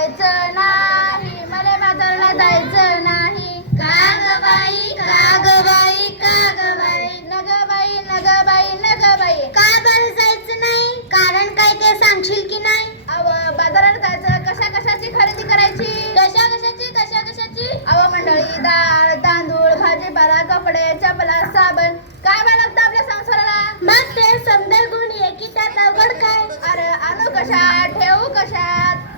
जायचं नाही, मला बाजाराला जायचं नाही. का ग बाई, का ग बाई, का ग बाई, नग बाई, नग बाई, नग बाई. का बरं जायचं नाही? कारण काय ते सांगशील की नाही? अव बाजाराला जायचं, कशा कशाची खरेदी करायची? कशा कशाची, कशा कशाची? अव मंडळी, डाळ, तांदूळ, भाजीपाला, कपडे, चपला, साबण, काय काय लागतं आपल्या संसाराला? मग ते समजा गुण एकी त्यात अवघड काय? अरे आणू कशात, ठेवू कशात?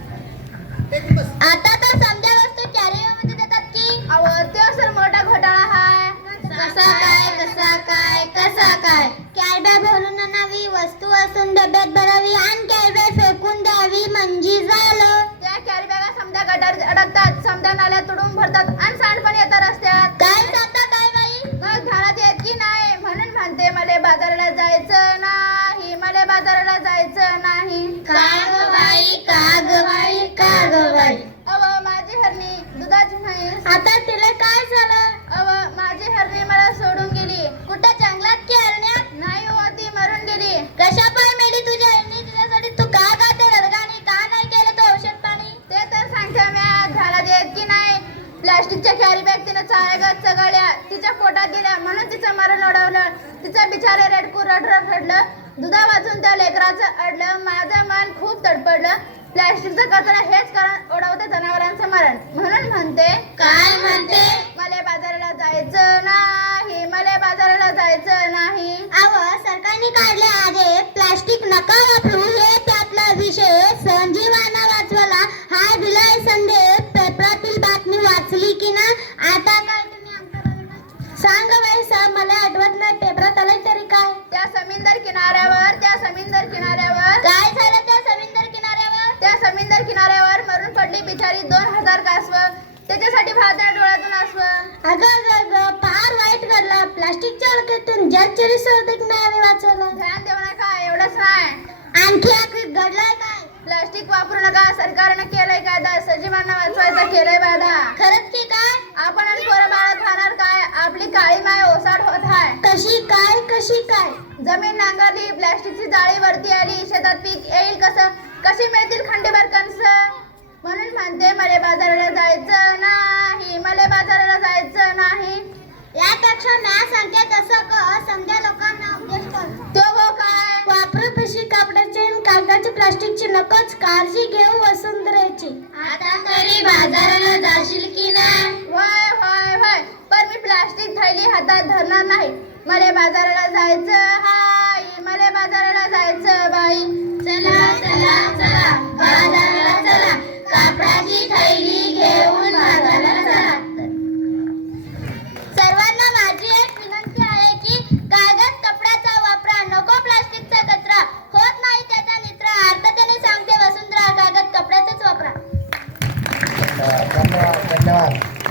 आता तर समजा वस्तू कॅरीमध्ये देतात की? अव तो सर मोठा घोटाळा हाय. कसा काय, कसा काय, कसा काय? कॅरबॅग भरून आणावी, वस्तू असून डब्यात भरावी आणि कॅरबॅग फेकून द्यावी म्हणजे झालं. त्या कॅरी बॅगा समजा गटार अडकतात, समजा नाल्यात तुडून भरतात आणि सांडपाणी येतात रस्त्यात. काय सांगता काय बाई? मग घरात येत की नाही? म्हणून म्हणते मला बाजाराला जायचं नाही, मला बाजाराला जायचं नाही. का ग बाई, का ग बाई, का ग बाई? अव माझी हरणी दुधाची म्हैस. आता तिला काय झालं? अव माझी हरणी मला सोडून गेली. कुठं जंगलात की अरण्यात? नाही हो, ती मरून गेली. कशा पाय मेली तुझ्या आईने? तुझ्यासाठी तू का गाते रडगाणी? का नाही केलं तो औषध पाणी? ते तर सांगते मी, घरात येत की नाही? प्लास्टिकच्या कॅरी बॅग तिनं चाळ्यागत चगळल्या, तिच्या पोटात दिल्या म्हणून तिचं मरण ओढवलं. तिचं बिचारे रेडकू रडलं. दुधा वाचून त्या लेकराचं अडलं. माझं मन खूप तडपडलं. प्लास्टिकचा कचरा हेच कारण ओढवते जनावरांचं मरण. म्हणून म्हणते, काय म्हणते? मला बाजाराला जायचं नाही, मला बाजाराला जायचं नाही. अव सरकारने काढले आहे प्लास्टिक नका वापरू, हे त्यातला विषय. संजीवाना वाचवला हा दिलाय संदेश. पेपरातील बातमी वाचली की ना? आता काय तुम्ही आमच्या सांग बाई, मला आठवत नाही. पेपरात आलंय तरी काय? त्या समुद्र किनाऱ्यावर, त्या समुद्र किनाऱ्यावर, काय झालं त्या समुद्र किनाऱ्यावर? त्या समुद्र किनाऱ्यावर मरून पडली बिचारी 2000 कासवं. त्याच्यासाठी भाजण्या डोळ्यातून असवं. अगं फार वाईट घडलं. प्लास्टिकच्या अडकतून जलचरी सर्दीक नाही वाचवलं. ध्यान देऊ नका, एवढंच नाही. आणखी आखरी घडलंय काय? प्लास्टिक वापरू नका, सरकारने केलंय कायदा. सजीवांना वाचवायचा केलंय वादा. खरंच की काय? आपण आणि पोरं बाळं खाणार काय? आपली काळी माय ओसाड होत आहे. कशी काय, कशी काय? जमीन नांगरली, प्लास्टिकची जाळी वरती आली, शेतात पीक येईल कसं? कशी मिळतील खंडीभर कणस? म्हणून म्हणते मला बाजाराला जायचं नाही, मला बाजाराला जायचं नाही. यापेक्षा म्या सांगते तसं कर. समजा लोकांना उपदेश कर. तो हो काय? वापरू पिशवी कापडाची आणि कागदाची प्लास्टिकची नकोच. काळजी घेऊ वसुंधरेची. आता तरी बाजाराला जाशील की नाही? होय होय होय, पण मी प्लास्टिक थैली हातात धरणार नाही. मला बाजाराला जायचं हाय, मला बाजाराला जायचं बाई. चला चला चला बाजाराला चला, कापडाची थैली घेऊन बाजाराला चला. सर्वांना माझी एक विनंती आहे की कागद कपड्याचा वापरा, नको प्लास्टिकचा कचरा. होत नाही त्याचा निचरा. अर्थाने सांगते वसुंधरा, कागद कपड्याचाच वापरा. धन्यवाद धन्यवाद.